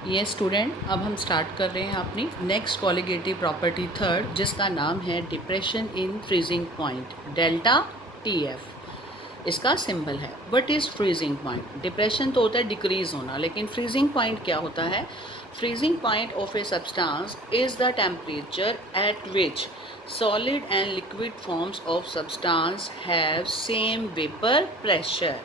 ये स्टूडेंट, अब हम स्टार्ट कर रहे हैं अपनी नेक्स्ट कॉलिगेटिव प्रॉपर्टी थर्ड, जिसका नाम है depression in freezing point, delta T F इसका सिंबल है। What is freezing point? Depression तो होता है डिक्रीज होना, लेकिन फ्रीजिंग पॉइंट क्या होता है? Freezing point of a substance is the temperature at which solid and liquid forms of substance have same vapor pressure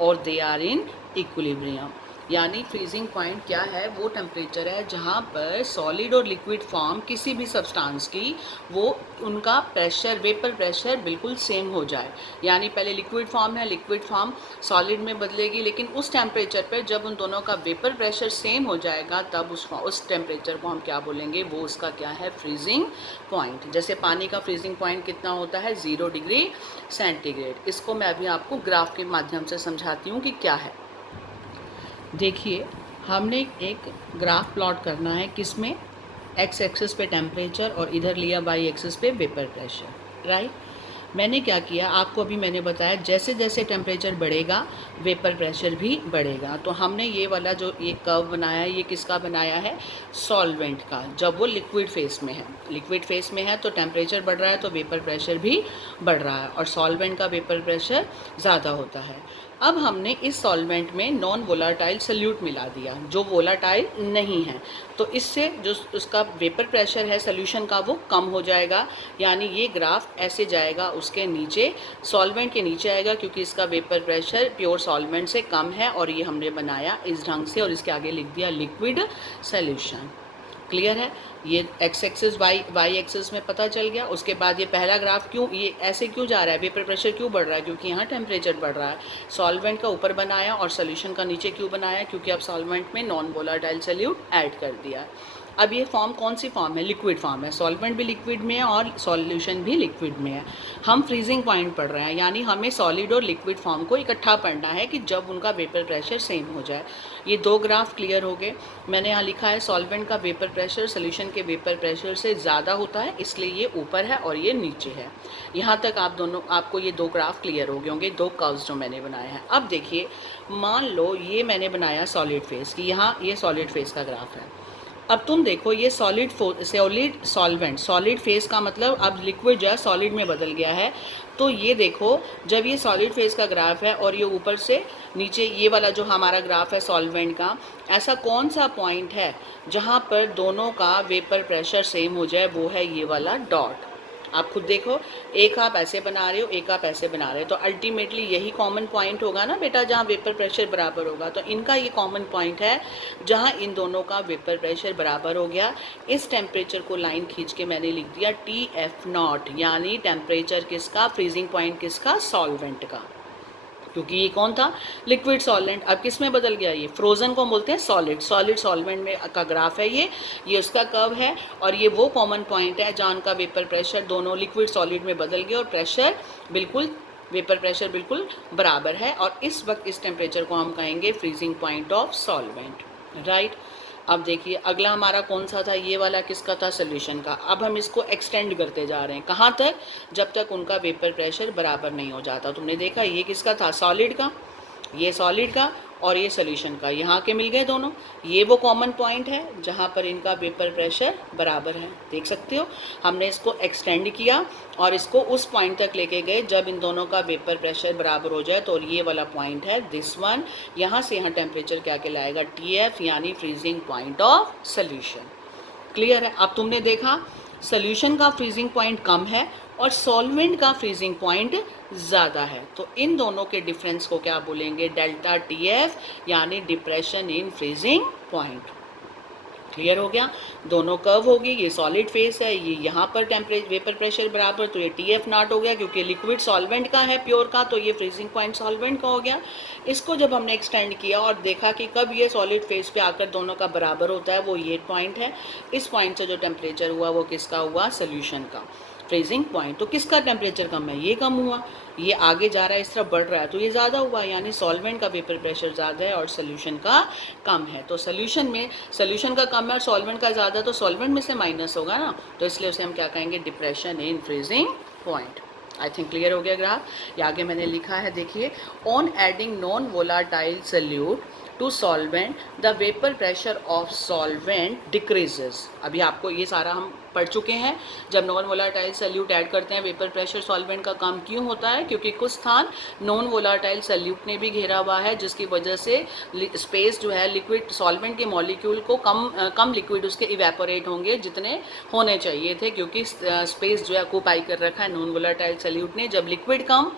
or they are in equilibrium। यानी freezing point क्या है? वो टेम्परेचर है जहाँ पर सॉलिड और लिक्विड फॉर्म किसी भी सब्सटेंस की वो उनका प्रेशर, वेपर प्रेशर बिल्कुल सेम हो जाए। यानी पहले लिक्विड फॉर्म है, लिक्विड फॉर्म सॉलिड में बदलेगी, लेकिन उस टेम्परेचर पर जब उन दोनों का वेपर प्रेशर सेम हो जाएगा तब उस टेम्परेचर को हम क्या बोलेंगे? वो उसका क्या है? Freezing point. जैसे पानी का फ्रीजिंग पॉइंट कितना होता है? 0 डिग्री सेंटीग्रेड। इसको मैं अभी आपको ग्राफ के माध्यम से समझाती हूँ कि क्या है। देखिए, हमने एक ग्राफ प्लॉट करना है, किसमें? एक्स एक्सिस पे टेम्परेचर और इधर लिया वाई एक्सिस पे वेपर प्रेशर, राइट। मैंने क्या किया, आपको अभी मैंने बताया जैसे जैसे टेम्परेचर बढ़ेगा वेपर प्रेशर भी बढ़ेगा। तो हमने ये वाला जो ये कर्व बनाया है, ये किसका बनाया है? सॉल्वेंट का। जब वो लिक्विड फेस में है, लिक्विड फेस में है तो टेम्परेचर बढ़ रहा है तो वेपर प्रेशर भी बढ़ रहा है, और सॉल्वेंट का वेपर प्रेशर ज़्यादा होता है। अब हमने इस सॉल्वेंट में नॉन वोलाटाइल सल्यूट मिला दिया जो वोलाटाइल नहीं है, तो इससे जो उसका वेपर प्रेशर है सॉल्यूशन का वो कम हो जाएगा। यानी ये ग्राफ ऐसे जाएगा, उसके नीचे सॉल्वेंट के नीचे आएगा क्योंकि इसका वेपर प्रेशर प्योर सॉल्वेंट से कम है, और ये हमने बनाया इस ढंग से, और इसके आगे लिख दिया लिक्विड सॉल्यूशन। क्लियर है? ये एक्स एक्सिस वाई एक्सिस में पता चल गया। उसके बाद ये पहला ग्राफ क्यों ये ऐसे क्यों जा रहा है, वेपर प्रेशर क्यों बढ़ रहा है? क्योंकि यहाँ टेम्परेचर बढ़ रहा है। सॉल्वेंट का ऊपर बनाया और सोल्यूशन का नीचे क्यों बनाया? क्योंकि अब सॉल्वेंट में नॉन वोलाटाइल सॉल्यूट ऐड कर दिया। अब ये फॉर्म कौन सी फॉर्म है? लिक्विड फॉर्म है। सॉल्वेंट भी लिक्विड में है और सॉल्यूशन भी लिक्विड में है। हम फ्रीजिंग पॉइंट पढ़ रहे हैं, यानी हमें सॉलिड और लिक्विड फॉर्म को इकट्ठा पढ़ना है कि जब उनका वेपर प्रेशर सेम हो जाए। ये दो ग्राफ क्लियर हो गए। मैंने यहाँ लिखा है सॉल्वेंट का वेपर प्रेशर सोल्यूशन के वेपर प्रेशर से ज़्यादा होता है, इसलिए ये ऊपर है और ये नीचे है। यहाँ तक आपको ये दो ग्राफ क्लियर हो गए होंगे, दो कर्व्स जो मैंने बनाए हैं। अब देखिए, मान लो ये मैंने बनाया सॉलिड फेस की, यहाँ ये सॉलिड फेस का ग्राफ है। अब तुम देखो, ये सॉलिड सॉल्वेंट, सॉलिड फेस का मतलब अब लिक्विड जो है सॉलिड में बदल गया है। तो ये देखो, जब ये सॉलिड फेस का ग्राफ है और ये ऊपर से नीचे ये वाला जो हमारा ग्राफ है सॉल्वेंट का, ऐसा कौन सा पॉइंट है जहाँ पर दोनों का वेपर प्रेशर सेम हो जाए? वो है ये वाला डॉट। आप खुद देखो, एक आप ऐसे बना रहे हो, एक आप ऐसे बना रहे हो, तो अल्टीमेटली यही कॉमन पॉइंट होगा ना बेटा, जहाँ वेपर प्रेशर बराबर होगा। तो इनका ये कॉमन पॉइंट है जहाँ इन दोनों का वेपर प्रेशर बराबर हो गया। इस टेम्परेचर को लाइन खींच के मैंने लिख दिया TF0, यानी टेम्परेचर किसका? फ्रीजिंग पॉइंट किसका? सॉल्वेंट का। क्योंकि ये कौन था? Liquid solvent. अब किस में बदल गया? ये फ्रोजन को बोलते हैं सॉलिड। सॉलिड सॉल्वेंट में का ग्राफ है ये उसका कर्व है, और ये वो कॉमन पॉइंट है जहाँ का वेपर प्रेशर दोनों लिक्विड सॉलिड में बदल गया और प्रेशर बिल्कुल, वेपर प्रेशर बिल्कुल बराबर है, और इस वक्त इस टेम्परेचर को हम कहेंगे freezing point of solvent, right. अब देखिए, अगला हमारा कौन सा था? ये वाला किसका था? सोल्यूशन का। अब हम इसको एक्सटेंड करते जा रहे हैं, कहाँ तक? जब तक उनका वेपर प्रेशर बराबर नहीं हो जाता। तुमने देखा ये किसका था? सॉलिड का। ये सॉलिड का और ये सोल्यूशन का, यहाँ के मिल गए दोनों। ये वो कॉमन पॉइंट है जहाँ पर इनका वेपर प्रेशर बराबर है। देख सकते हो, हमने इसको एक्सटेंड किया और इसको उस पॉइंट तक लेके गए जब इन दोनों का वेपर प्रेशर बराबर हो जाए। तो ये वाला पॉइंट है दिस वन। यहाँ से यहाँ टेम्परेचर क्या कहलाएगा? TF, यानी freezing point of solution. Clear है? अब तुमने देखा, सोल्यूशन का फ्रीजिंग पॉइंट कम है और सॉल्वेंट का फ्रीजिंग पॉइंट ज़्यादा है, तो इन दोनों के डिफरेंस को क्या बोलेंगे? डेल्टा TF, यानी depression in freezing point. Clear हो गया? दोनों कर्व होगी, ये सॉलिड फेस है, ये यहाँ पर टेम्परेचर वेपर प्रेशर बराबर, तो ये TF0 हो गया क्योंकि लिक्विड सॉल्वेंट का है प्योर का, तो ये फ्रीजिंग पॉइंट सॉल्वेंट का हो गया। इसको जब हमने एक्सटेंड किया और देखा कि कब ये सॉलिड फेस पे आकर दोनों का बराबर होता है, वो ये पॉइंट है। इस पॉइंट से जो टेम्परेचर हुआ वो किसका हुआ? सोल्यूशन का फ्रीजिंग पॉइंट। तो किसका टेम्परेचर कम है? ये कम हुआ। ये आगे जा रहा है, इस तरफ बढ़ रहा है, तो ये ज़्यादा हुआ, यानी सॉल्वेंट का वेपर प्रेशर ज़्यादा है और सोल्यूशन का कम है। तो सोल्यूशन का कम है और सॉल्वेंट का ज़्यादा, तो सॉल्वेंट में से माइनस होगा ना, तो इसलिए उसे हम क्या कहेंगे? Depression in freezing point. I think clear हो गया ग्राफ। ये आगे मैंने लिखा है, देखिए, on adding non volatile solute to solvent the vapour pressure of solvent decreases. अभी आपको ये सारा हम पढ़ चुके हैं। जब नॉन वोलाटाइल सल्यूट ऐड करते हैं वेपर प्रेशर सॉल्वेंट का काम क्यों होता है, क्योंकि कुछ स्थान नॉन वोलाटाइल सल्यूट ने भी घेरा हुआ है, जिसकी वजह से स्पेस जो है लिक्विड सॉल्वेंट के मॉलिक्यूल को कम लिक्विड उसके इवेपोरेट होंगे जितने होने चाहिए थे, क्योंकि स्पेस जो है ऑक्यूपाई कर रखा है नॉन वोलाटाइल सल्यूट ने। जब लिक्विड कम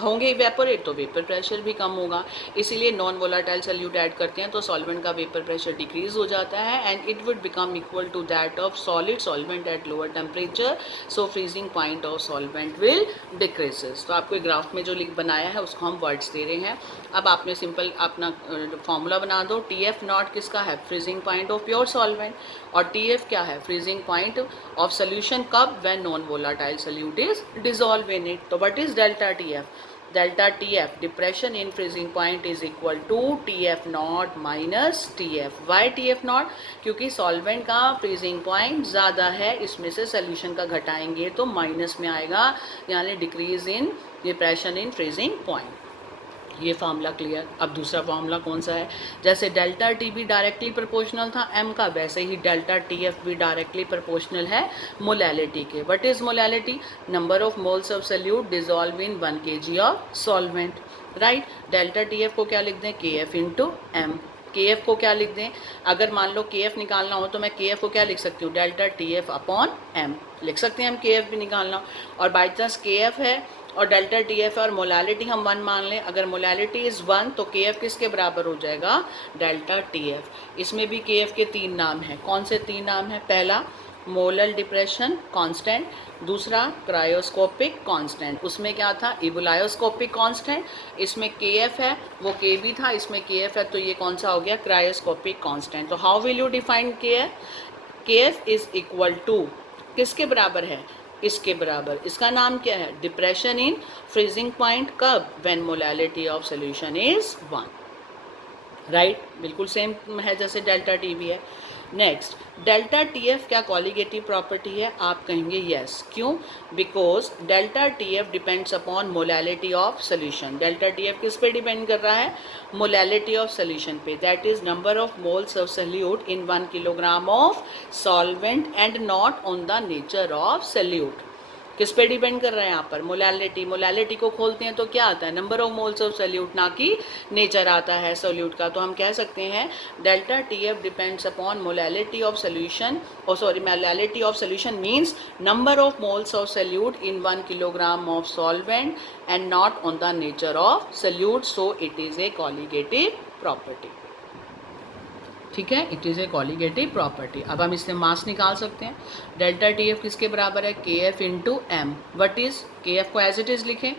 होंगे इवेपोरेट तो वेपर प्रेशर भी कम होगा। इसीलिए नॉन वोलाटाइल सल्यूट ऐड करते हैं तो सॉल्वेंट का वेपर प्रेशर डिक्रीज हो जाता है and it would become equal to that of solid solvent at lower temperature, so freezing point of solvent will decreases. तो आपको ग्राफ में जो लिख बनाया है उसको हम वर्ड्स दे रहे हैं। अब आपने सिंपल अपना फॉर्मूला बना दो। टी एफ नॉट किसका है, freezing point of pure solvent, और टी एफ क्या है, फ्रीजिंग पॉइंट ऑफ सोल्यूशन कब, when non volatile solute is dissolve in it. तो what is delta T F, delta TF depression in freezing point is equal to TF naught minus TF। why TF naught, क्योंकि solvent का freezing point ज़्यादा है, इसमें से solution का घटाएंगे तो माइनस में आएगा, यानी decrease in depression in freezing point. ये फार्मूला क्लियर। अब दूसरा फार्मूला कौन सा है, जैसे डेल्टा टी भी डायरेक्टली प्रोपोर्शनल था एम का, वैसे ही डेल्टा टी एफ भी डायरेक्टली प्रोपोर्शनल है मोलैलिटी के। What is molality, number of moles of salute dissolve in 1 kg of solvent, right. Delta T F को क्या लिख दें, के एफ इंटू एम। के एफ को क्या लिख दें, अगर मान लो के एफ निकालना हो तो मैं के एफ को क्या लिख सकती हूँ, delta T F upon M लिख सकते हैं हम, के एफ भी निकालना। और बाई चांस के एफ है और डेल्टा टी एफ और मोलैलिटी हम 1 मान लें, अगर मोलैलिटी इज़ 1 तो के एफ किसके बराबर हो जाएगा, डेल्टा टी एफ। इसमें भी के एफ के 3 नाम हैं। कौन से 3 नाम हैं, पहला मोलर डिप्रेशन कांस्टेंट, दूसरा क्रायोस्कोपिक कांस्टेंट, उसमें क्या था इबुलायोस्कोपिक कांस्टेंट, इसमें के एफ है वो के भी था, इसमें के एफ है तो ये कौन सा हो गया, क्रायोस्कोपिक कांस्टेंट। तो हाउ विल यू डिफाइन के एफ, के एफ इज इक्वल टू किसके बराबर है, इसके बराबर। इसका नाम क्या है, डिप्रेशन इन फ्रीजिंग पॉइंट कब, when molality of solution is 1, right. बिल्कुल सेम है जैसे डेल्टा टी भी है। नेक्स्ट, डेल्टा टी एफ क्या कॉलिगेटिव प्रॉपर्टी है, आप कहेंगे यस, क्यों, because delta T F depends upon molality of solution. Delta T F किस पे डिपेंड कर रहा है, मोलैलिटी ऑफ सोल्यूशन पे, that is number of moles of solute in 1 kilogram of solvent and not on the nature of solute. किस पे depend कर रहे हैं यहाँ पर, मोलैलिटी। मोलैलिटी को खोलते हैं तो क्या आता है, number of moles of solute, ना कि नेचर आता है सोल्यूट का। तो हम कह सकते हैं delta T F depends upon molality of solution, और sorry molality of solution means number of moles of solute in 1 kilogram of solvent and not on the nature of solute, so it is a colligative property. ठीक है, it is a colligative property. अब हम इससे मास निकाल सकते हैं। Delta T F किसके बराबर है, K F into M. What is, K F को एज इट इज़ लिखें,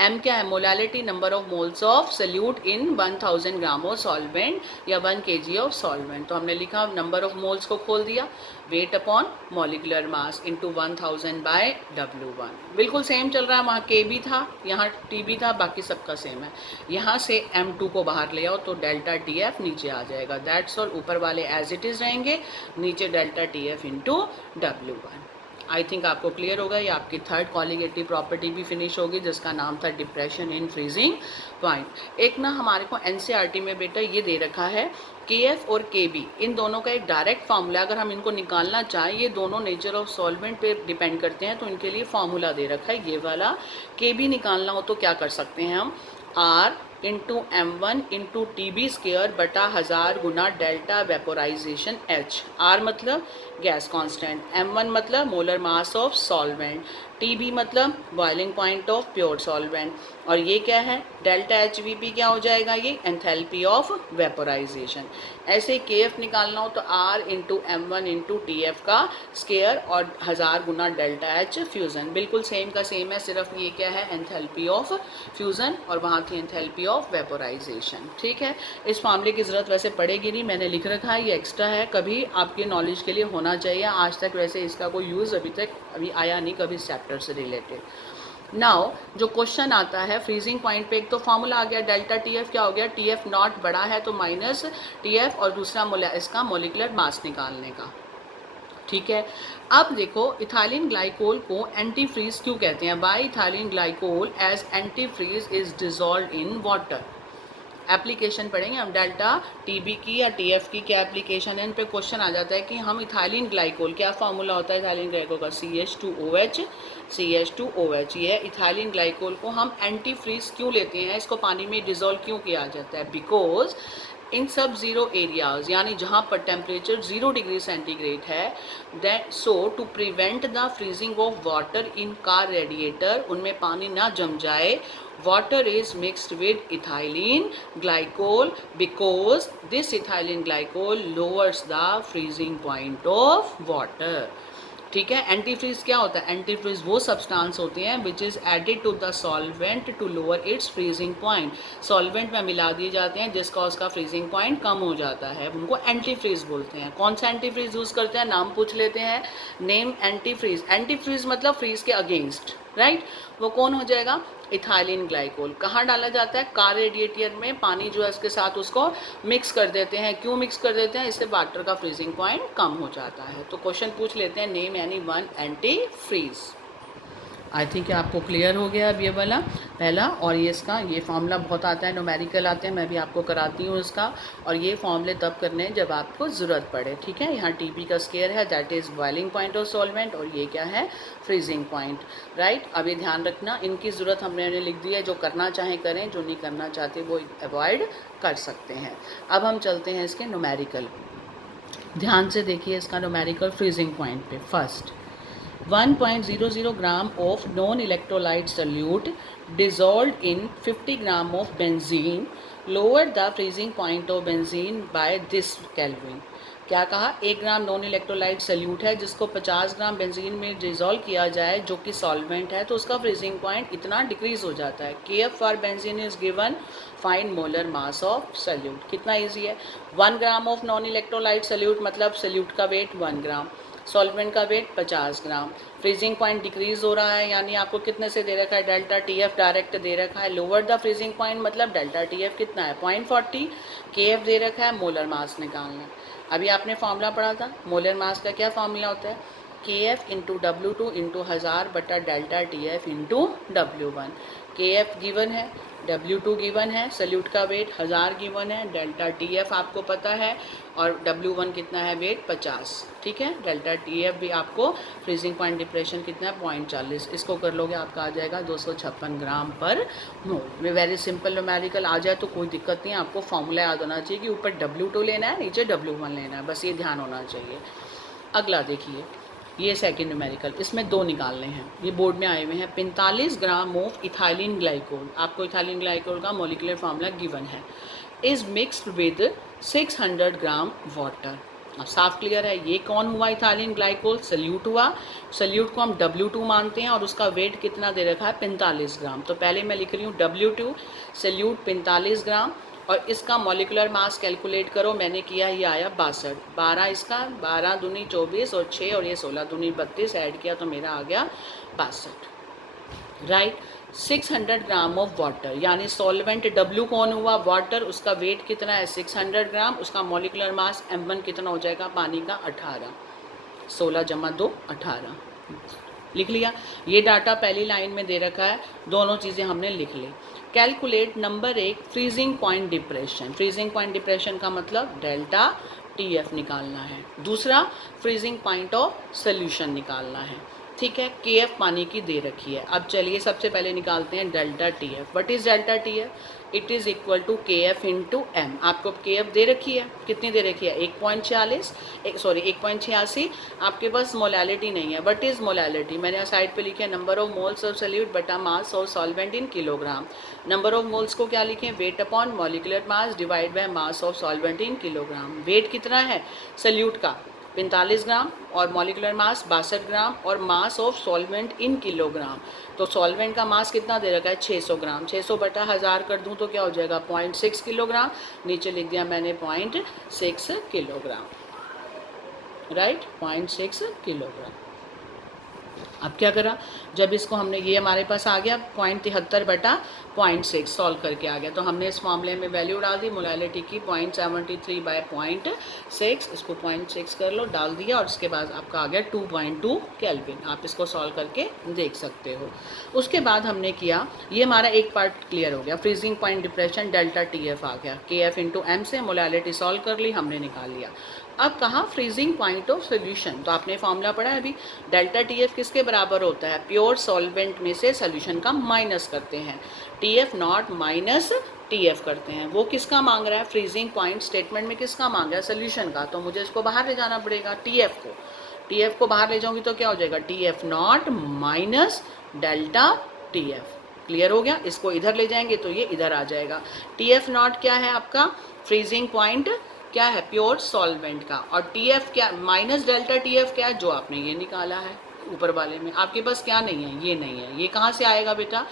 एम क्या है, molality number of moles of solute in 1000 gram of solvent या 1 kg ऑफ सॉल्वेंट। तो हमने लिखा नंबर ऑफ मोल्स को खोल दिया, weight upon molecular mass into 1000 by W1। बिल्कुल सेम चल रहा है, वहाँ के भी था, यहाँ टी भी था, बाकी सबका सेम है। यहाँ से M2 को बाहर ले आओ तो डेल्टा टी एफ नीचे आ जाएगा, दैट्स ऑल। ऊपर वाले एज इट इज़ रहेंगे, नीचे delta T F into W1। आई थिंक आपको क्लियर होगा। ये आपकी थर्ड कॉलिगेटिव प्रॉपर्टी भी फिनिश होगी, जिसका नाम था डिप्रेशन इन फ्रीजिंग पॉइंट। एक ना हमारे को एनसीईआरटी में बेटा ये दे रखा है के एफ और के बी, इन दोनों का एक डायरेक्ट फार्मूला, अगर हम इनको निकालना चाहें, ये दोनों नेचर ऑफ सॉल्वेंट पे डिपेंड करते हैं, तो इनके लिए फार्मूला दे रखा है ये वाला। के बी निकालना हो तो क्या कर सकते हैं हम, R into M one into T B स्क्र बटा 1000 गुना डेल्टा वेपोराइजेशन एच। आर मतलब गैस कांस्टेंट, एम वन मतलब molar mass of solvent, T B मतलब boiling point of pure solvent, और ये क्या है डेल्टा एच वी पी क्या हो जाएगा, ये एंथैल्पी ऑफ वेपोराइजेशन। ऐसे के एफ निकालना हो तो R into M one into T F का स्क्वायर और 1000 गुना डेल्टा एच फ्यूज़न। बिल्कुल सेम का सेम है, सिर्फ ये क्या है एंथैल्पी ऑफ फ्यूज़न और वहाँ थी एंथैल्पी ऑफ वेपोराइजेशन। ठीक है, इस मामले की ज़रूरत वैसे पड़ेगी नहीं, मैंने लिख रखा है, ये एक्स्ट्रा है, कभी आपके नॉलेज के लिए होना चाहिए। आज तक वैसे इसका कोई यूज़ अभी आया नहीं कभी चैप्टर से रिलेटेड। नाउ जो क्वेश्चन आता है फ्रीजिंग पॉइंट पे, एक तो फार्मूला आ गया डेल्टा टी एफ क्या हो गया, टी एफ नॉट बड़ा है तो माइनस टी एफ, और दूसरा इसका मोलिकुलर मास निकालने का। ठीक है, अब देखो इथाइलिन ग्लाइकोल को एंटी फ्रीज क्यों कहते हैं, by ethylene glycol as antifreeze is dissolve in water. Application पढ़ेंगे हम। डेल्टा टीबी की या टीएफ की क्या एप्लीकेशन है, इन पे क्वेश्चन आ जाता है कि हम इथाइलिन ग्लाइकोल, क्या फार्मूला होता है इथाइलिन ग्लाइकोल का, CH2OH, CH2OH। ये इथाइलिन ग्लाइकोल को हम एंटी फ्रीज क्यों लेते हैं, इसको पानी में डिजोल्व क्यों किया जाता है, बिकॉज इन सब ज़ीरो एरियाज, यानी जहाँ पर टेम्परेचर 0 डिग्री सेंटीग्रेड है, that so to prevent the freezing of water in car radiator, उनमें पानी ना जम जाए, water is mixed with ethylene glycol because this ethylene glycol lowers the freezing point of water. ठीक है। एंटी फ्रीज क्या होता है, एंटी फ्रीज वो सब्सटेंस होती हैं which is added to the solvent to lower its freezing point, solvent में मिला दिए जाते हैं जिसका उसका फ्रीजिंग पॉइंट कम हो जाता है, उनको एंटी फ्रीज बोलते हैं। कौन सा एंटी फ्रीज यूज़ करते हैं, नाम पूछ लेते हैं, name antifreeze. Antifreeze मतलब फ्रीज के अगेंस्ट, राइट। वो कौन हो जाएगा, इथाइलिन ग्लाइकोल। कहाँ डाला जाता है, कार रेडिएटर में, पानी जो है इसके साथ उसको मिक्स कर देते हैं। क्यों मिक्स कर देते हैं, इससे वाटर का फ्रीजिंग पॉइंट कम हो जाता है। तो क्वेश्चन पूछ लेते हैं, name any one antifreeze. I think आपको क्लियर हो गया अब ये वाला पहला। और ये इसका ये फॉर्मूला बहुत आता है, न्यूमेरिकल आते हैं, मैं भी आपको कराती हूँ इसका। और ये फॉर्मूले तब करने हैं जब आपको ज़रूरत पड़े। ठीक है। यहाँ टीपी का स्केयर है, that is boiling point of solvent, और ये क्या है, फ्रीजिंग पॉइंट, राइट। अब ये ध्यान रखना, इनकी ज़रूरत हमने लिख दी है, जो करना चाहें करें, जो नहीं करना चाहते वो अवॉइड कर सकते हैं। अब हम चलते हैं इसके न्यूमेरिकल। ध्यान से देखिए इसका न्यूमेरिकल फ्रीजिंग पॉइंट पे। First 1.00 gram of non-electrolyte solute dissolved in 50 gram of benzene lowered the freezing point of benzene by this Kelvin। क्या कहा, 1 ग्राम नॉन इलेक्ट्रोलाइट सल्यूट है जिसको 50 ग्राम बेंजीन में डिजोल्व किया जाए जो कि सॉल्वेंट है, तो उसका फ्रीजिंग पॉइंट इतना डिक्रीज हो जाता है। KF for benzene is given, find molar mass of solute. कितना इजी है, 1 gram of non electrolyte solute मतलब सल्यूट का वेट 1 ग्राम, सॉल्वेंट का weight 50 gram, freezing point decrease हो रहा है, यानी आपको कितने से दे रखा है, डेल्टा TF डायरेक्ट दे रखा है। लोअर द फ्रीजिंग पॉइंट मतलब डेल्टा TF कितना है, 0.40, KF दे रखा है, मोलर मास निकालना है। अभी आपने फॉर्मूला पढ़ा था, मोलर मास का क्या फॉर्मूला होता है, KF इंटू W2 इंटू 1000 बटा delta TF into W1। KF given है, W2 गिवन है, सल्यूट का वेट 1000 गिवन है, डेल्टा TF आपको पता है, और W1 कितना है, वेट 50। ठीक है। डेल्टा TF भी आपको, फ्रीजिंग पॉइंट डिप्रेशन कितना है, 0.40। इसको कर लोगे आपका आ जाएगा 256 ग्राम पर मोल। वेरी सिंपल न्यूमेरिकल आ जाए तो कोई दिक्कत नहीं है, आपको फॉर्मूला याद होना चाहिए कि ऊपर W2 लेना है, नीचे W1 लेना है, बस ये ध्यान होना चाहिए। अगला देखिए, ये सेकेंड न्यूमेरिकल, इसमें 2 निकालने हैं, ये बोर्ड में आए हुए हैं। 45 ग्राम ऑफ इथाइलिन ग्लाइकोल, आपको इथाइलिन ग्लाइकोल का मॉलिक्यूलर फार्मूला गिवन है, is mixed with 600 gram water. अब साफ क्लियर है, ये कौन हुआ, इथाइलिन ग्लाइकोल, सल्यूट हुआ। सल्यूट को हम W2 मानते हैं और उसका वेट कितना दे रखा है, 45 ग्राम। तो पहले मैं लिख रही हूँ W2, सल्यूट 45 ग्राम, और इसका मॉलिक्यूलर मास कैलकुलेट करो, मैंने किया, ये आया 62। 12 इसका, 12 दूनी 24 और 6 और ये 16 दूनी 32 ऐड किया तो मेरा आ गया 62, राइट। 600 ग्राम ऑफ वाटर, यानी सॉल्वेंट W कौन हुआ, वाटर, उसका वेट कितना है 600 ग्राम, उसका मॉलिक्यूलर मास M1 कितना हो जाएगा, पानी का 18, 16 जमा 2 18, लिख लिया। ये डाटा पहली लाइन में दे रखा है, दोनों चीज़ें हमने लिख ली। Calculate number 1 freezing point depression. Freezing point depression का मतलब डेल्टा TF निकालना है। दूसरा फ्रीजिंग पॉइंट ऑफ सोल्यूशन निकालना है। ठीक है। KF पानी की दे रखी है। अब चलिए सबसे पहले निकालते हैं delta TF। What is delta TF, it is equal to KF into M। आपको KF दे रखी है, कितनी दे रखी है, 1.46, 1.86। आपके पास मोलैलिटी नहीं है, व्हाट इज मोलैलिटी, मैंने साइड पे लिखे number of moles of solute बटा mass of solvent in kilogram. Number of moles को क्या लिखें, weight upon molecular mass divide by mass of solvent in kilogram. Weight कितना है सल्यूट का, 45 ग्राम, और मॉलिक्यूलर मास 62 ग्राम, और मास ऑफ सॉल्वेंट इन किलोग्राम। तो सॉल्वेंट का मास कितना दे रखा है, 600 ग्राम। 600 बटा 1000 कर दूं तो क्या हो जाएगा, 0.6 किलोग्राम। नीचे लिख दिया मैंने 0.6 किलोग्राम, राइट, 0.6 किलोग्राम। अब क्या करा, जब इसको हमने, ये हमारे पास आ गया 0.73/0.6 सॉल्व करके आ गया, तो हमने इस मामले में वैल्यू डाल दी मोलालिटी की 0.73/0.6, इसको 0.6 कर लो, डाल दिया, और उसके बाद आपका आ गया 2.2 केल्विन। आप इसको सॉल्व करके देख सकते हो। उसके बाद हमने किया, ये हमारा एक पार्ट क्लियर हो गया, freezing point depression delta TF आ गया, KF इंटू M से मोलालिटी सॉल्व कर ली, हमने निकाल लिया। अब कहाँ फ्रीजिंग पॉइंट ऑफ सोल्यूशन, तो आपने फॉर्मूला पढ़ा है अभी, डेल्टा TF किसके बराबर होता है, प्योर सॉल्वेंट में से सोल्यूशन का माइनस करते हैं, TF नॉट माइनस TF करते हैं। वो किसका मांग रहा है, फ्रीजिंग पॉइंट स्टेटमेंट में किसका मांग रहा है, सोल्यूशन का, तो मुझे इसको बाहर ले जाना पड़ेगा, TF को बाहर ले जाऊंगी तो क्या हो जाएगा, TF not minus delta TF। Clear हो गया, इसको इधर ले जाएंगे तो ये इधर आ जाएगा। TF नॉट क्या है आपका, फ्रीजिंग पॉइंट क्या है, प्योर सॉल्वेंट का, और TF क्या, माइनस डेल्टा TF क्या है, जो आपने ये निकाला है ऊपर वाले में। आपके पास क्या नहीं है, ये नहीं है, ये कहाँ से आएगा बेटा,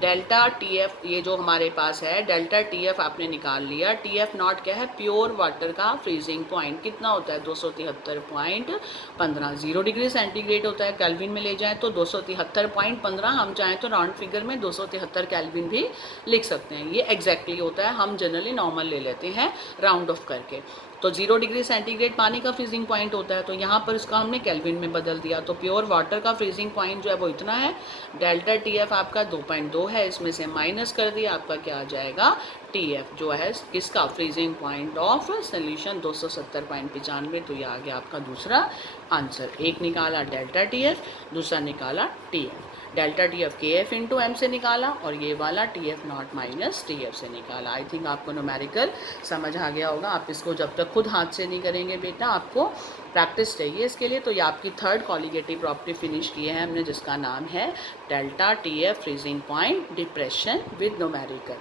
डेल्टा TF, ये जो हमारे पास है डेल्टा TF आपने निकाल लिया। TF नॉट क्या है, प्योर वाटर का फ्रीजिंग पॉइंट कितना होता है, 273.15, 0 डिग्री सेंटीग्रेड होता है, केल्विन में ले जाएं तो 273.15, हम चाहें तो राउंड फिगर में 273 केल्विन भी लिख सकते हैं, ये एग्जैक्टली होता है, हम जनरली नॉर्मल ले लेते हैं राउंड ऑफ करके। तो 0 डिग्री सेंटीग्रेड पानी का फ्रीजिंग पॉइंट होता है, तो यहाँ पर इसका हमने केल्विन में बदल दिया, तो प्योर वाटर का फ्रीजिंग पॉइंट जो है वो इतना है, डेल्टा TF आपका 2.2 है, इसमें से माइनस कर दिया, आपका क्या आ जाएगा, TF जो है किसका, फ्रीजिंग पॉइंट ऑफ सोल्यूशन 270.95, तो ये आ गया आपका दूसरा आंसर। एक निकाला डेल्टा TF, दूसरा निकाला TF। Delta TF KF into M से निकाला, और ये वाला TF नॉट माइनस TF से निकाला। आई थिंक आपको न्यूमेरिकल समझ आ गया होगा। आप इसको जब तक खुद हाथ से नहीं करेंगे बेटा, आपको प्रैक्टिस चाहिए इसके लिए। तो ये आपकी थर्ड कॉलिगेटिव प्रॉपर्टी फिनिश किए हैं हमने, जिसका नाम है delta TF freezing point depression with numerical.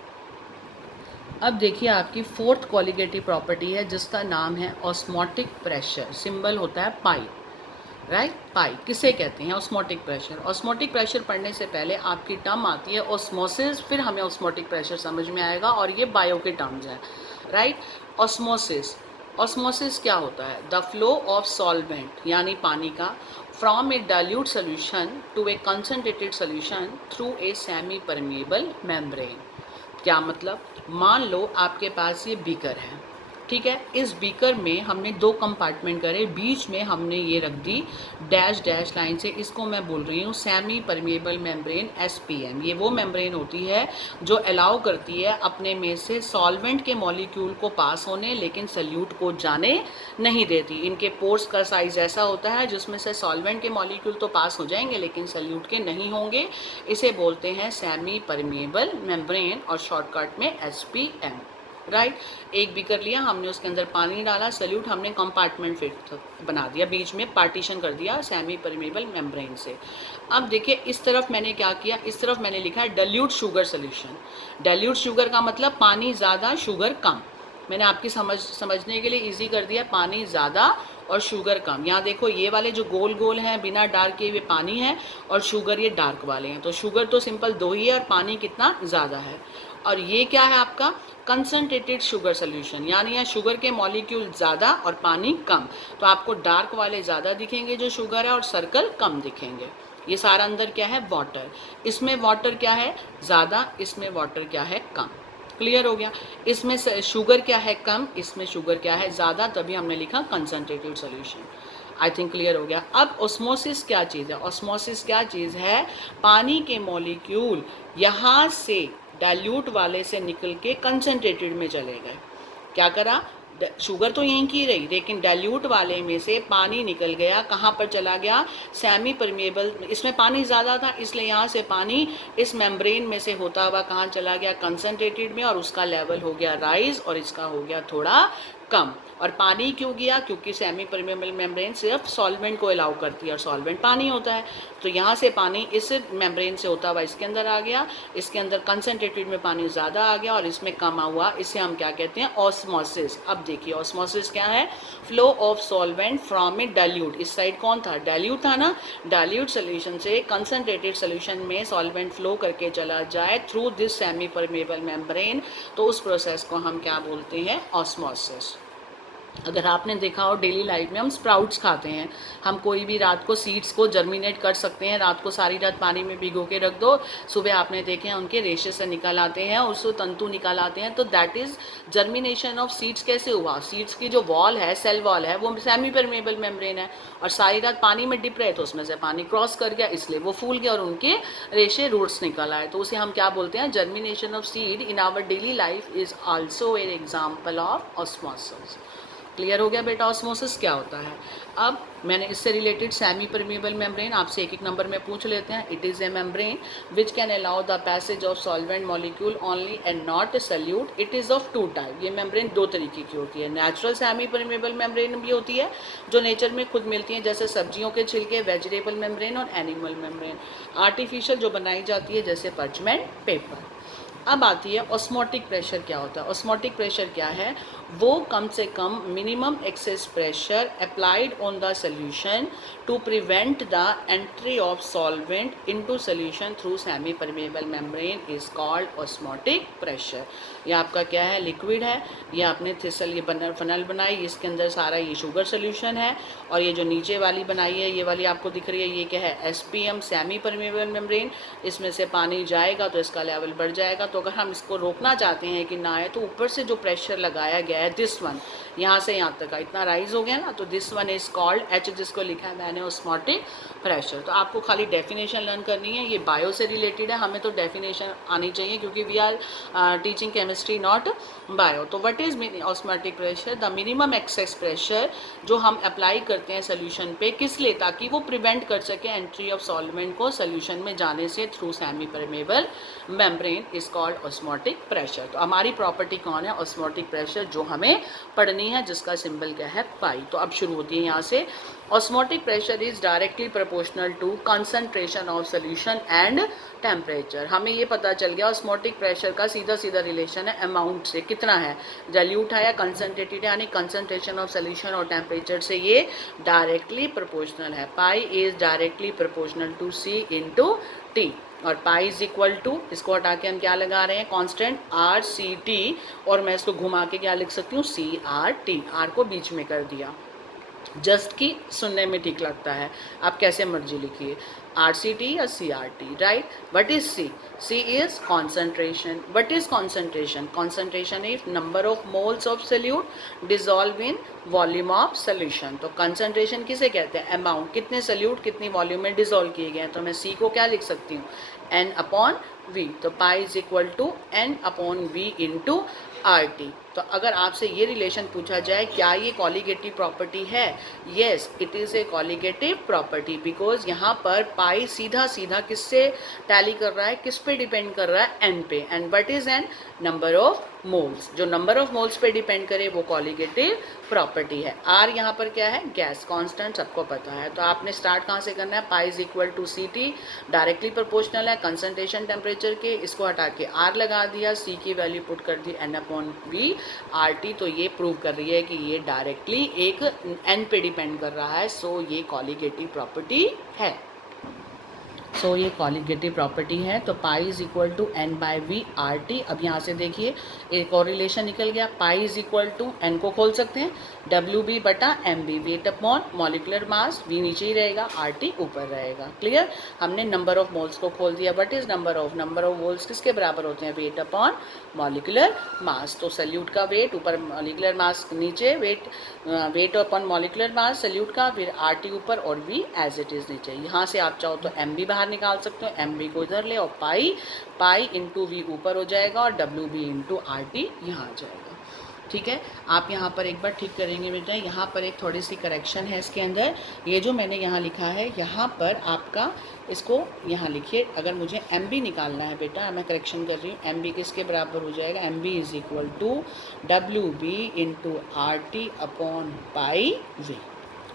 अब देखिए आपकी फोर्थ कॉलिगेटिव प्रॉपर्टी है, जिसका नाम है ऑस्मोटिक प्रेशर, सिंबल होता है पाई, राइट, पाई किसे कहते हैं, ऑस्मोटिक प्रेशर। ऑस्मोटिक प्रेशर पढ़ने से पहले आपकी टर्म आती है ऑस्मोसिस, फिर हमें ऑस्मोटिक प्रेशर समझ में आएगा, और ये बायो के टर्म्स हैं, राइट। ऑस्मोसिस, ऑस्मोसिस क्या होता है, द फ्लो ऑफ सॉल्वेंट यानी पानी का from a dilute solution to a concentrated solution through a semi permeable membrane. क्या मतलब, मान लो आपके पास ये बीकर है, ठीक है, इस बीकर में हमने 2 कंपार्टमेंट करे, बीच में हमने ये रख दी डैश डैश लाइन से, इसको मैं बोल रही हूँ सेमी परमिएबल मेम्ब्रेन SPM। ये वो मेम्ब्रेन होती है जो अलाउ करती है अपने में से सॉल्वेंट के मॉलिक्यूल को पास होने, लेकिन सल्यूट को जाने नहीं देती। इनके पोर्स का साइज ऐसा होता है जिसमें से सॉल्वेंट के मॉलिक्यूल तो पास हो जाएंगे लेकिन सल्यूट के नहीं होंगे, इसे बोलते हैं सेमी परमिएबल मेम्ब्रेन, और शॉर्टकट में SPM, राइट। एक बीकर लिया हमने, उसके अंदर पानी डाला, सल्यूट हमने कंपार्टमेंट फिट बना दिया, बीच में पार्टीशन कर दिया सेमी परमिएबल मेम्ब्रेन से। अब देखिए इस तरफ मैंने क्या किया, इस तरफ मैंने लिखा है dilute sugar solution. Dilute sugar का मतलब पानी ज़्यादा शुगर कम, मैंने आपकी समझने के लिए इजी कर दिया, पानी ज़्यादा और शुगर कम। यहाँ देखो ये वाले जो गोल गोल हैं बिना डार्क के ये पानी है, और शुगर ये डार्क वाले हैं, तो शुगर तो सिंपल 2 ही है और पानी कितना ज़्यादा है। और ये क्या है आपका कंसनट्रेटेड शुगर सोल्यूशन, यानी यहाँ शुगर के मॉलिक्यूल ज़्यादा और पानी कम, तो आपको डार्क वाले ज़्यादा दिखेंगे जो शुगर है, और सर्कल कम दिखेंगे। ये सारा अंदर क्या है, वाटर, इसमें वाटर क्या है ज़्यादा, इसमें वाटर क्या है कम। क्लियर हो गया, इसमें शुगर क्या है कम, इसमें शुगर क्या है ज़्यादा, तभी हमने लिखा कंसनट्रेटेड सोल्यूशन। आई थिंक क्लियर हो गया। अब ऑस्मोसिस क्या चीज़ है, ऑस्मोसिस क्या चीज़ है, पानी के मॉलिक्यूल यहाँ से डाइल्यूट वाले से निकल के कंसनट्रेटेड में चले गए। क्या करा, शुगर तो यहीं की रही, लेकिन डाइल्यूट वाले में से पानी निकल गया, कहाँ पर चला गया, सेमी परमिएबल, इसमें पानी ज़्यादा था इसलिए यहाँ से पानी इस मेम्ब्रेन में से होता हुआ कहाँ चला गया, कंसनट्रेटेड में, और उसका लेवल हो गया राइज, और इसका हो गया थोड़ा कम। और पानी क्यों गया, क्योंकि सेमी परमिएबल मेम्ब्रेन सिर्फ सॉल्वेंट को अलाउ करती है, और सॉल्वेंट पानी होता है, तो यहाँ से पानी इस मेम्ब्रेन से होता हुआ इसके अंदर आ गया, इसके अंदर कंसनट्रेटेड में पानी ज़्यादा आ गया और इसमें कम हुआ, इसे हम क्या कहते हैं, ऑस्मोसिस। अब देखिए ऑस्मोसिस क्या है, flow of solvent from a dilute, इस साइड कौन था, डाइल्यूट था ना, डाइल्यूट सोल्यूशन से कंसनट्रेटेड सोल्यूशन में सॉल्वेंट फ्लो करके चला जाए through this semi permeable membrane, तो उस प्रोसेस को हम क्या बोलते हैं, ऑस्मोसिस। अगर आपने देखा हो डेली लाइफ में हम स्प्राउट्स खाते हैं, हम कोई भी रात को सीड्स को जर्मिनेट कर सकते हैं, रात को सारी रात पानी में भिगो के रख दो, सुबह आपने देखे हैं उनके रेशे से निकल आते हैं और उसको तंतु निकल आते हैं, तो that is germination of seeds. कैसे हुआ? सीड्स की जो वॉल है, सेल वॉल है, वो सेमी परमेबल मेम्ब्रेन है और सारी रात पानी में डिप रहे तो उसमें से पानी क्रॉस कर गया, इसलिए वो फूल गया और उनके रेशे रूट्स निकल आए, तो उसे हम क्या बोलते हैं? Germination of seed in our daily life is also an example of osmosis. Clear हो गया बेटा ऑस्मोसिस क्या होता है? अब मैंने इससे रिलेटेड सेमी परमेबल मेम्ब्रेन आपसे एक एक नंबर में पूछ लेते हैं। It is a membrane which can allow the passage of solvent molecule only and not solute. It is of two type. ये मेम्ब्रेन दो तरीके की होती है। नेचुरल सेमी परमेबल मेम्ब्रेन भी होती है जो नेचर में खुद मिलती है, जैसे सब्जियों के छिलके, वेजिटेबल मेम्ब्रेन और एनिमल मेम्ब्रेन। आर्टिफिशियल जो बनाई जाती है जैसे पर्चमेंट पेपर। अब आती है ऑस्मोटिक प्रेशर क्या होता है? ऑस्मोटिक प्रेशर क्या है? वो कम से कम minimum excess pressure applied on the solution to prevent the entry of solvent into solution through semi permeable membrane is called osmotic pressure. ये आपका क्या है? लिक्विड है। ये आपने थिसल ये फनल बनाई, इसके अंदर सारा ये शुगर सोल्यूशन है और ये जो नीचे वाली बनाई है, ये वाली आपको दिख रही है, ये क्या है? SPM semi permeable membrane. इसमें से पानी जाएगा तो इसका लेवल बढ़ जाएगा। तो अगर हम इसको रोकना चाहते हैं कि ना आए, तो ऊपर से जो प्रेशर लगाया गया है, दिस वन, यहाँ से यहाँ तक का इतना राइज हो गया ना, तो this one is called H, जिसको लिखा है मैंने ऑस्मोटिक प्रेशर। तो आपको खाली डेफिनेशन लर्न करनी है, ये बायो से रिलेटेड है, हमें तो डेफिनेशन आनी चाहिए क्योंकि we are teaching chemistry not bio. तो what is osmotic pressure? The minimum excess pressure जो हम अप्लाई करते हैं सोल्यूशन पे, किस लिए? ताकि वो प्रिवेंट कर सके एंट्री ऑफ सॉल्वेंट को सोल्यूशन में जाने से through semi permeable membrane is called osmotic pressure. तो हमारी प्रॉपर्टी कौन है? ऑस्मोटिक प्रेशर, जो हमें पढ़नी है, जिसका सिंबल क्या है? पाई। तो अब शुरू होती है यहाँ से। Osmotic pressure is directly proportional to concentration of solution and temperature. हमें ये पता चल गया ऑस्मोटिक प्रेशर का सीधा सीधा रिलेशन है अमाउंट से, कितना है, डाइल्यूट है या कंसंट्रेटेड है, यानी कंसंट्रेशन ऑफ सोल्यूशन और टेम्परेचर से ये डायरेक्टली प्रोपोर्शनल है। Pi is directly proportional to C into T और पाई इज इक्वल टू, इसको हटा के हम क्या लगा रहे हैं? कांस्टेंट आर सी टी, और मैं इसको घुमा के क्या लिख सकती हूँ? सी आर टी। आर को बीच में कर दिया जस्ट कि सुनने में ठीक लगता है, आप कैसे मर्जी लिखिए, आर सी टी या C R T, right. What is C? C is concentration. What is concentration? Concentration is number of moles of solute dissolve in volume of solution. तो कंसंट्रेशन किसे कहते हैं? अमाउंट, कितने सोल्यूट कितनी volume में dissolve किए गए हैं। तो मैं सी को क्या लिख सकती हूँ? N upon V. तो pi is equal to N upon V into R T. तो अगर आपसे ये रिलेशन पूछा जाए क्या ये कॉलिगेटिव प्रॉपर्टी है? Yes, it is a colligative property because यहाँ पर पाई सीधा सीधा किससे टैली कर रहा है? किस पे डिपेंड कर रहा है? एन पे। And what is an? Number of moles. जो नंबर ऑफ मोल्स पे डिपेंड करे वो कॉलिगेटिव प्रॉपर्टी है। आर यहाँ पर क्या है? गैस कांस्टेंट, सबको पता है। तो आपने स्टार्ट कहाँ से करना है? Pi is equal to C T, directly proportional है कंसंट्रेशन टेम्परेचर के, इसको हटा के आर लगा दिया, सी की वैल्यू पुट कर दी N upon V R T. तो ये प्रूव कर रही है कि ये डायरेक्टली एक एन पे डिपेंड कर रहा है, सो ये कॉलिगेटिव प्रॉपर्टी है। सो ये कॉलिगेटिव प्रॉपर्टी है। तो pi is equal to n by V R T. अब यहाँ से देखिए एक और रिलेशन निकल गया। Pi is equal to n को खोल सकते हैं डब्ल्यू बी बटा M B, weight upon molecular mass, V नीचे ही रहेगा, आर टी ऊपर रहेगा। क्लियर? हमने नंबर ऑफ मोल्स को खोल दिया। What is number of moles किसके बराबर होते हैं? Weight upon molecular mass. तो सल्यूट का वेट ऊपर, मॉलिकुलर मास नीचे, weight upon molecular mass solute का, फिर आर टी ऊपर और वी एज इट इज नीचे। यहाँ से आप चाहो तो एम बी बाहर निकाल सकते हो, एम बी को इधर ले और पाई इंटू वी ऊपर हो जाएगा और W B into R T यहाँ आ जाएगा। ठीक है, आप यहाँ पर एक बार ठीक करेंगे बेटा। यहाँ पर एक थोड़ी सी करेक्शन है इसके अंदर। ये जो मैंने यहाँ लिखा है, यहाँ पर आपका इसको यहाँ लिखिए। अगर मुझे एम बी निकालना है बेटा, मैं करेक्शन कर रही हूँ, एम बी किसके बराबर हो जाएगा? M B is equal to W B into R T upon pi V,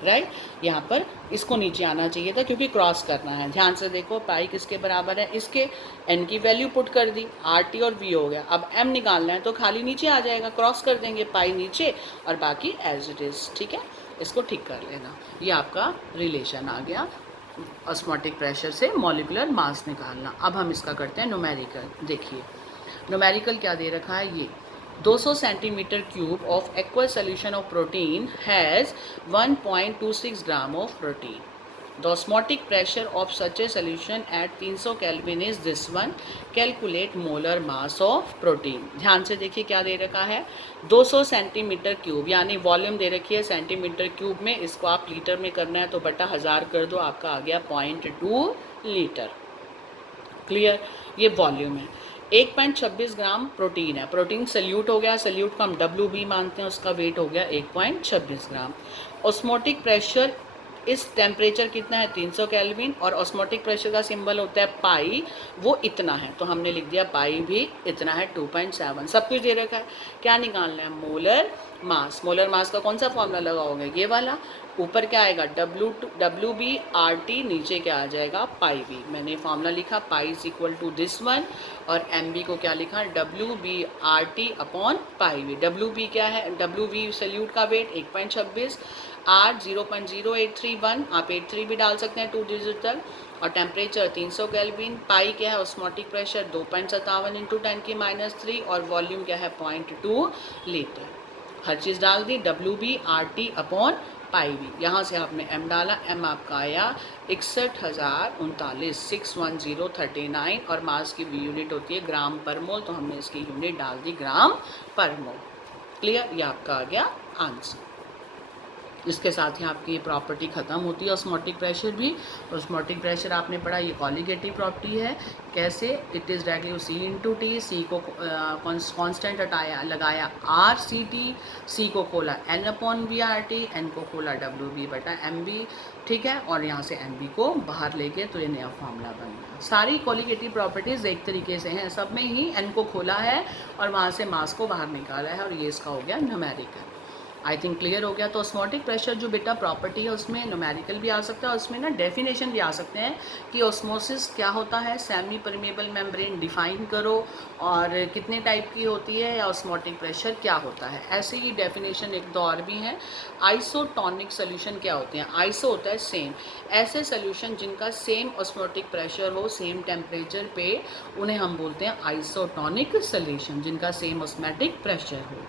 right. यहाँ पर इसको नीचे आना चाहिए था क्योंकि क्रॉस करना है। ध्यान से देखो, पाई किसके बराबर है? इसके। एन की वैल्यू पुट कर दी, आर टी और वी हो गया। अब एम निकालना है तो खाली नीचे आ जाएगा, क्रॉस कर देंगे, पाई नीचे और बाकी एज इट इज़। ठीक है, इसको ठीक कर लेना। ये आपका रिलेशन आ गया ऑस्मोटिक प्रेशर से मॉलिकुलर मास निकालना। अब हम इसका करते हैं न्यूमेरिकल। देखिए न्यूमेरिकल क्या दे रखा है, ये 200 centimetre cube of aqua solution of protein has 1.26 gram of protein. The osmotic pressure of such a solution at 300 Kelvin is this one. Calculate molar mass of protein. ध्यान से देखिए क्या दे रखा है, 200 सेंटीमीटर क्यूब, यानी वॉल्यूम दे रखी है centimetre cube में. इसको आप लीटर में करना है तो बटा 1000 कर दो, आपका आ गया 0.2 लीटर. क्लियर, ये वॉल्यूम है. 1.26 ग्राम प्रोटीन है. प्रोटीन सल्यूट हो गया, सल्यूट को हम WB मानते हैं, उसका वेट हो गया 1.26 ग्राम. ऑस्मोटिक प्रेशर, इस टेम्परेचर कितना है 300 केल्विन, और ऑस्मोटिक प्रेशर का सिंबल होता है पाई, वो इतना है तो हमने लिख दिया पाई भी इतना है 2.7. सब कुछ दे रखा है. क्या निकालना है, मोलर मास. मोलर मास का कौन सा फॉर्मूला लगाओगे, ये वाला. ऊपर क्या आएगा WB/RT, नीचे क्या आ जाएगा पाई भी. मैंने फॉर्मूला लिखा pi is equal to this one, और MB को क्या लिखा WB/RT अपॉन पाई भी. WB क्या है, WB सल्यूट का वेट 1.26, R 0.0831, आप 83 भी डाल सकते हैं 2 डिजिट तक, और टेम्परेचर 300 केल्विन. पाई क्या है, ऑस्मोटिक प्रेशर 2.57 इंटू 10⁻³ और वॉल्यूम क्या है 0.2 लीटर. हर चीज़ डाल दी, WB/RT अपॉन पाई भी. यहाँ से आपने M डाला, M आपका आया 61,039 61039, और मास की यूनिट होती है ग्राम पर मोल, तो हमने इसकी यूनिट डाल दी ग्राम पर मोल. क्लियर, ये आपका आ गया आंसर. इसके साथ ही आपकी ये प्रॉपर्टी ख़त्म होती है ऑस्मोटिक प्रेशर भी. ऑस्मोटिक प्रेशर आपने पढ़ा, ये कॉलिगेटिव प्रॉपर्टी है. कैसे, it is directly C/T. C को कांस्टेंट हटाया, लगाया RCT, C को खोला N/VRT, N को खोला WB/MB. ठीक है, और यहाँ से MB को बाहर लेके तो ये नया फॉर्मूला बन गया. सारी कॉलिगेटिव प्रॉपर्टीज़ एक तरीके से हैं, सब में ही N को खोला है और वहाँ से मास को बाहर निकाला है, और ये इसका हो गया न्यूमेरिकल. आई थिंक क्लियर हो गया. तो ऑस्मोटिक प्रेशर जो बेटा प्रॉपर्टी है उसमें न्यूमेरिकल भी आ सकता है, उसमें ना डेफिनेशन भी आ सकते हैं कि ऑस्मोसिस क्या होता है, सेमी परमेबल मेम्ब्रेन डिफाइन करो, और कितने टाइप की होती है, या ऑस्मोटिक प्रेशर क्या होता है. ऐसे ही डेफिनेशन एक दो और भी हैं. आइसोटोनिक सोल्यूशन क्या होते हैं, आइसो होता है सेम, ऐसे सोल्यूशन जिनका सेम ऑस्मोटिक प्रेशर हो, सेम टेम्परेचर पे, उन्हें हम बोलते हैं आइसोटोनिक सोल्यूशन, जिनका सेम ऑस्मोटिक प्रेशर हो.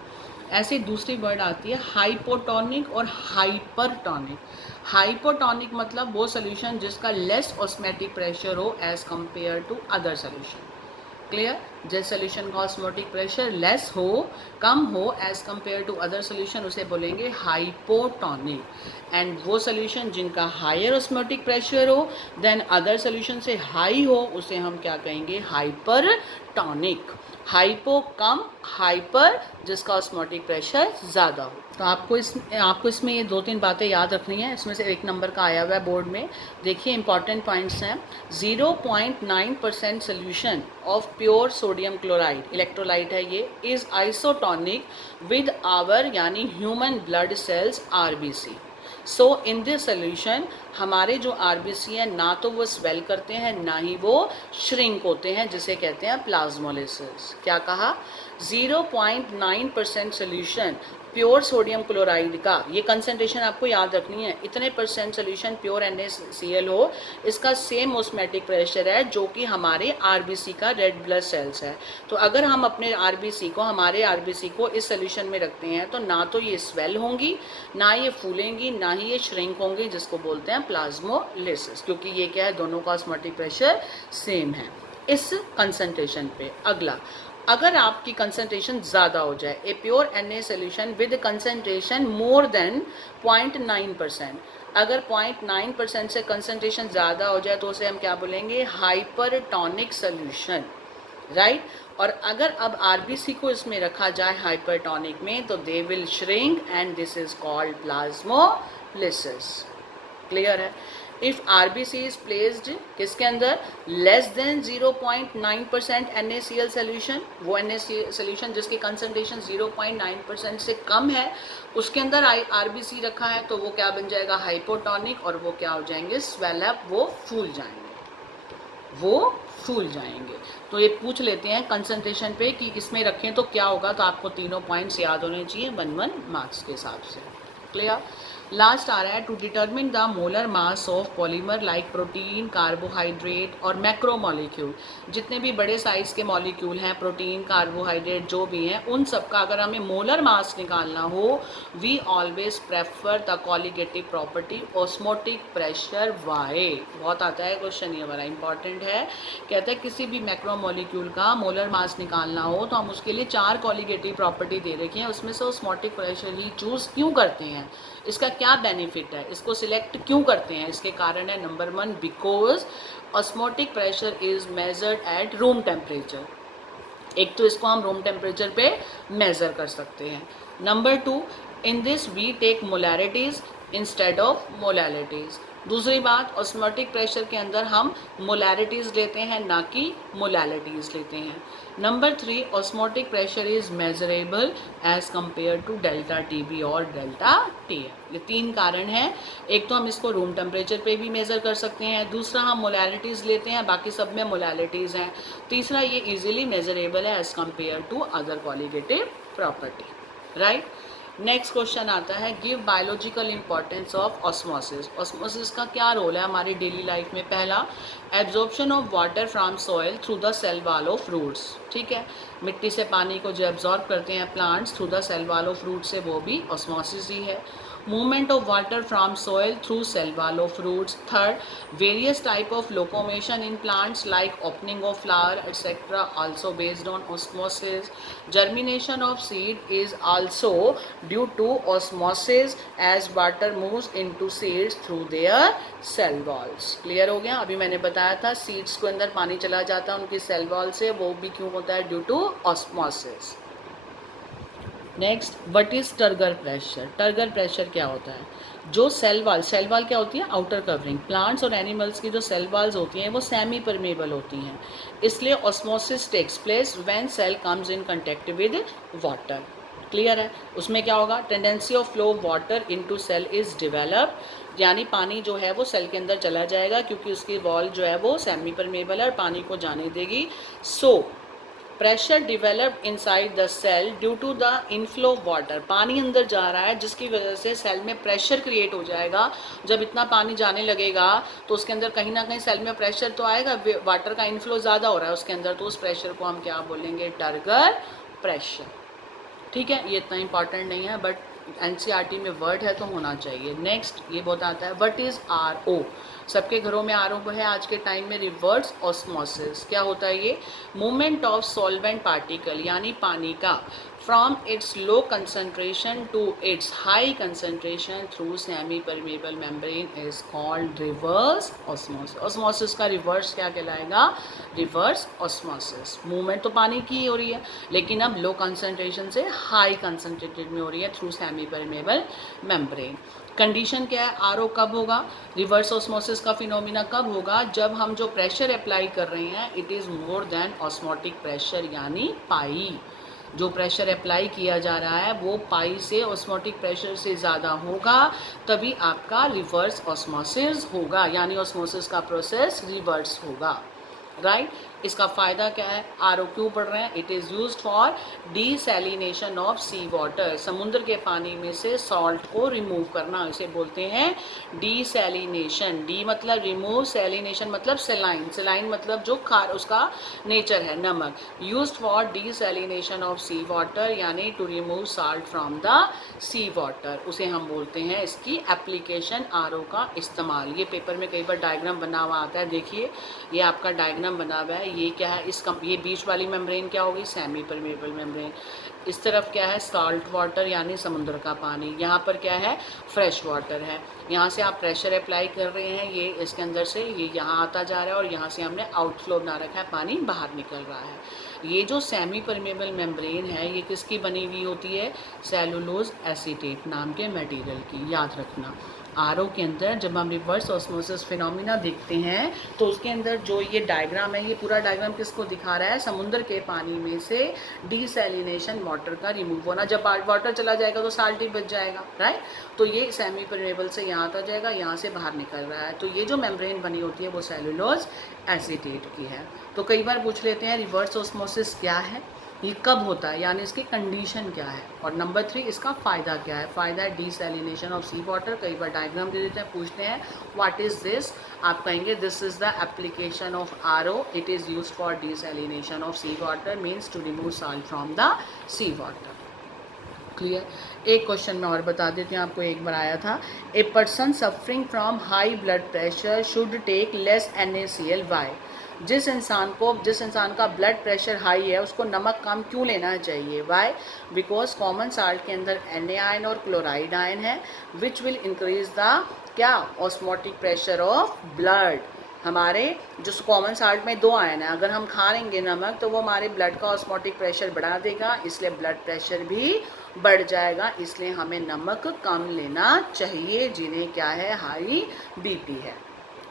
ऐसे दूसरी वर्ड आती है हाइपोटोनिक और हाइपरटोनिक. हाइपोटोनिक मतलब वो सोल्यूशन जिसका लेस ऑस्मोटिक प्रेशर हो as compare to other solution. Clear, जिस सोल्यूशन का ऑस्मोटिक प्रेशर लेस हो, कम हो as compare to other solution, उसे बोलेंगे हाइपोटोनिक. एंड वो सोल्यूशन जिनका हायर ऑस्मोटिक प्रेशर हो देन अदर सोल्यूशन से हाई हो, उसे हम क्या कहेंगे, हाइपरटोनिक. हाइपो कम, हाइपर जिसका ऑस्मोटिक प्रेशर ज़्यादा हो. तो आपको इसमें ये 2-3 बातें याद रखनी है. इसमें से 1 नंबर का आया हुआ है बोर्ड में, देखिए इंपॉर्टेंट पॉइंट्स हैं. 0.9% solution of pure sodium chloride, electrolyte है ये, इज़ आइसोटोनिक विद आवर यानी human blood cells RBC. So in this solution हमारे जो RBC हैं ना तो वो स्वेल करते हैं ना ही वो श्रिंक होते हैं, जिसे कहते हैं प्लाज्मोलिसिस. क्या कहा, 0.9% सोल्यूशन प्योर सोडियम क्लोराइड का, ये कंसनट्रेशन आपको याद रखनी है, इतने परसेंट सोल्यूशन प्योर NaCl हो, इसका सेम ऑस्मोटिक प्रेशर है जो कि हमारे RBC का रेड ब्लड सेल्स है. तो अगर हम अपने हमारे RBC को इस सोल्यूशन में रखते हैं तो ना तो ये स्वेल होंगी, ना ये फूलेंगी, ना ही ये श्रिंक होंगी, जिसको बोलते हैं प्लाज्मोलिसिस, क्योंकि ये क्या है, दोनों का ऑस्मोटिक प्रेशर सेम है इस कंसनट्रेशन पे. अगला, अगर आपकी कंसनट्रेशन ज़्यादा हो जाए, a pure Na solution with concentration more than 0.9%, अगर 0.9% से कंसनट्रेशन ज़्यादा हो जाए तो उसे हम क्या बोलेंगे, हाइपरटोनिक सोल्यूशन. राइट, और अगर अब RBC को इसमें रखा जाए हाइपरटोनिक में तो they will shrink and this is called plasmolysis. Clear है. इफ़ RBC इज प्लेस्ड किसके अंदर, लेस देन 0.9% NaCl सोल्यूशन, वो NaCl सोल्यूशन जिसकी कंसनट्रेशन 0.9% से कम है, उसके अंदर RBC रखा है तो वो क्या बन जाएगा, हाइपोटोनिक, और वो क्या हो जाएंगे, स्वेल अप, वो फूल जाएंगे. तो ये पूछ लेते हैं कंसनट्रेशन पे कि इसमें रखें तो क्या होगा, तो आपको तीनों पॉइंट्स याद होने चाहिए 1-1 मार्क्स के हिसाब से. क्लियर. लास्ट आ रहा है to determine the molar mass of polymer like protein, carbohydrate और मैक्रोमोलिक्यूल। जितने भी बड़े साइज़ के मॉलिक्यूल हैं, प्रोटीन, कार्बोहाइड्रेट जो भी हैं, उन सब का अगर हमें मोलर मास निकालना हो, we always prefer the colligative property osmotic pressure. Why बहुत आता है क्वेश्चन, ये बड़ा इंपॉर्टेंट है। कहते हैं किसी भी मैक्रोमोलिक्यूल का मोलर मास निकालना हो तो हम उसके लिए 4 कॉलिगेटिव प्रॉपर्टी दे रखी हैं, उसमें से ऑस्मोटिक प्रेशर ही चूज़ क्यों करते हैं, इसका क्या बेनिफिट है, इसको सिलेक्ट क्यों करते हैं। इसके कारण है number 1, because osmotic pressure is measured at room temperature. एक तो इसको हम रूम टेम्परेचर पे मेज़र कर सकते हैं। Number 2, in this we take molarities instead of molalities. दूसरी बात, ऑस्मोटिक प्रेशर के अंदर हम मोलैरिटीज़ लेते हैं, ना कि मोलैलिटीज़ लेते हैं। Number 3, osmotic pressure is measurable as compare to delta TB और डेल्टा टीएफ। ये 3 कारण हैं। एक तो हम इसको रूम टेम्परेचर पे भी मेज़र कर सकते हैं, दूसरा हम मोलैलिटीज़ लेते हैं, बाकी सब में मोलैलिटीज़ हैं, तीसरा ये इजीली मेजरेबल है as compare to other colligative property. Right. Next question आता है, give biological importance of osmosis. Osmosis का क्या रोल है हमारी डेली लाइफ में। पहला, absorption of water from soil through the cell wall of roots. ठीक है, मिट्टी से पानी को जो एब्जॉर्ब करते हैं plants through the cell wall of root से, वो भी ऑस्मोसिस ही है। Movement of water from soil through cell wall of roots. Third, various type of locomotion in plants like opening of flower etcetera also based on osmosis. Germination of seed is also due to osmosis as water moves into seeds through their cell walls. Clear हो गया। अभी मैंने बताया था seeds के अंदर पानी चला जाता है उनकी सेल वॉल से, वो भी क्यों होता है, due to osmosis. Next, what is turgor pressure. Turgor pressure क्या होता है, जो सेल वॉल क्या होती है, आउटर कवरिंग। प्लांट्स और एनिमल्स की जो सेल वॉल्स होती हैं वो सेमी परमेबल होती हैं, इसलिए osmosis takes place when cell comes in contact with water. Clear है। उसमें क्या होगा, tendency of flow of water into cell is develop, यानी पानी जो है वो सेल के अंदर चला जाएगा क्योंकि उसकी वॉल जो है वो सेमी परमेबल है और पानी को जाने देगी। So pressure developed inside the cell due to the inflow of water. पानी अंदर जा रहा है जिसकी वजह से सेल में प्रेशर क्रिएट हो जाएगा। जब इतना पानी जाने लगेगा तो उसके अंदर कहीं ना कहीं सेल में प्रेशर तो आएगा, वाटर का इनफ्लो ज़्यादा हो रहा है उसके अंदर, तो उस प्रेशर को हम क्या बोलेंगे, टर्गर प्रेशर। ठीक है, ये इतना इंपॉर्टेंट नहीं है बट एनसीईआरटी में वर्ड है तो होना चाहिए। नेक्स्ट ये बहुत आता है, व्हाट इज़ आरओ। सबके घरों में आरओ है आज के टाइम में। रिवर्स ऑस्मोसिस क्या होता है ये, मूवमेंट ऑफ सॉल्वेंट पार्टिकल यानी पानी का from its low concentration to its high concentration through semi permeable membrane is called reverse osmosis. Osmosis का रिवर्स क्या कहलाएगा, रिवर्स ऑस्मोसिस। मूवमेंट तो पानी की ही हो रही है लेकिन अब लो कंसंट्रेशन से हाई कंसंट्रेटेड में हो रही है through semi permeable membrane. Condition क्या है, आरओ कब होगा, रिवर्स ऑस्मोसिस का फिनोमिना कब होगा, जब हम जो प्रेशर अप्लाई कर रहे हैं it is more than osmotic pressure यानी पाई। जो प्रेशर अप्लाई किया जा रहा है वो पाई से ऑस्मोटिक प्रेशर से ज़्यादा होगा, तभी आपका रिवर्स ऑस्मोसिस होगा, यानी ऑस्मोसिस का प्रोसेस रिवर्स होगा। राइट। इसका फ़ायदा क्या है, आरओ क्यों पढ़ रहे हैं, it is used for desalination of sea water. समुद्र के पानी में से सॉल्ट को रिमूव करना, इसे बोलते हैं डीसैलिनेशन। डी मतलब रिमूव, सैलिनेशन मतलब सेलाइन, सेलाइन मतलब जो खार उसका नेचर है नमक। Used for desalination of sea water यानी to remove salt from the sea water, उसे हम बोलते हैं इसकी एप्लीकेशन आरओ का इस्तेमाल। ये पेपर में कई बार डायग्राम बना हुआ आता है, देखिए ये आपका डायग्राम बना हुआ है। ये क्या है, ये बीच वाली मेम्ब्रेन क्या होगी, सेमी परमेबल मेम्ब्रेन। इस तरफ क्या है, सॉल्ट वाटर यानी समुद्र का पानी। यहाँ पर क्या है, फ्रेश वाटर है। यहाँ से आप प्रेशर अप्लाई कर रहे हैं, ये इसके अंदर से ये यहाँ आता जा रहा है और यहाँ से हमने आउटफ्लो बना रखा है, पानी बाहर निकल रहा है। ये जो सेमी परमेबल मेम्ब्रेन है ये किसकी बनी हुई होती है, सेलुलोज एसीटेट नाम के मटेरियल की। याद रखना, आरओ के अंदर जब हम रिवर्स ऑस्मोसिस फिनोमिना देखते हैं तो उसके अंदर जो ये डायग्राम है, ये पूरा डायग्राम किसको दिखा रहा है, समुद्र के पानी में से डीसैलिनेशन वाटर का रिमूव होना। जब वाटर चला जाएगा तो साल्ट ही बच जाएगा, राइट। तो ये सेमी परमेबल से यहाँ आ जाएगा, यहाँ से बाहर निकल रहा है। तो ये जो मेम्ब्रेन बनी होती है वो सेलुलोज एसीटेट की है। तो कई बार पूछ लेते हैं रिवर्स ऑस्मोसिस क्या है, ये कब होता है, यानी इसकी कंडीशन क्या है। और नंबर 3 इसका फ़ायदा क्या है। फ़ायदा है डीसैलिनेशन ऑफ सी वाटर। कई बार डायग्राम दे देते हैं, पूछते हैं व्हाट इज़ दिस, आप कहेंगे this is the application of RO, it is use for desalination of sea water, means to remove salt from the sea water. Clear. एक question में और बता देती हूँ आपको, एक बार आया था, a person suffering from high blood pressure should take less NaCl why. जिस इंसान का ब्लड प्रेशर हाई है उसको नमक कम क्यों लेना चाहिए। वाई, बिकॉज कॉमन साल्ट के अंदर Na आयन और क्लोराइड आयन है, विच विल इंक्रीज द क्या, ऑस्मोटिक प्रेशर ऑफ ब्लड। हमारे जो कॉमन साल्ट में 2 आयन है, अगर हम खा लेंगे नमक तो वो हमारे ब्लड का ऑस्मोटिक प्रेशर बढ़ा देगा, इसलिए ब्लड प्रेशर भी बढ़ जाएगा। इसलिए हमें नमक कम लेना चाहिए जिन्हें क्या है, हाई BP है,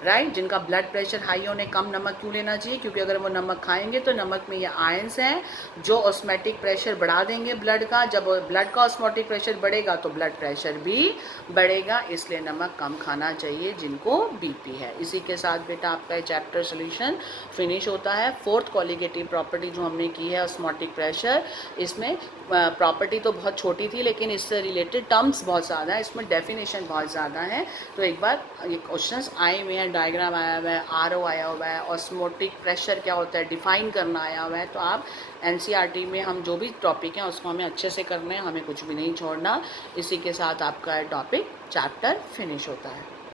राइट। जिनका ब्लड प्रेशर हाई होने कम नमक क्यों लेना चाहिए, क्योंकि अगर वो नमक खाएंगे तो नमक में ये आयंस हैं जो ऑस्मोटिक प्रेशर बढ़ा देंगे ब्लड का। जब ब्लड का ऑस्मोटिक प्रेशर बढ़ेगा तो ब्लड प्रेशर भी बढ़ेगा, इसलिए नमक कम खाना चाहिए जिनको BP है। इसी के साथ बेटा आपका चैप्टर सोल्यूशन फिनिश होता है। 4th कॉलिगेटिव प्रॉपर्टी जो हमने की है ऑस्मोटिक प्रेशर, इसमें प्रॉपर्टी तो बहुत छोटी थी लेकिन इससे रिलेटेड टर्म्स बहुत ज़्यादा है, इसमें डेफिनेशन बहुत ज़्यादा है। तो एक बार ये क्वेश्चंस आए हुए हैं, डायग्राम आया हुआ है, RO आया हुआ है, ऑस्मोटिक प्रेशर क्या होता है डिफाइन करना आया हुआ है। तो आप NCERT में हम जो भी टॉपिक हैं उसको हमें अच्छे से करना है, हमें कुछ भी नहीं छोड़ना। इसी के साथ आपका टॉपिक चैप्टर फिनिश होता है।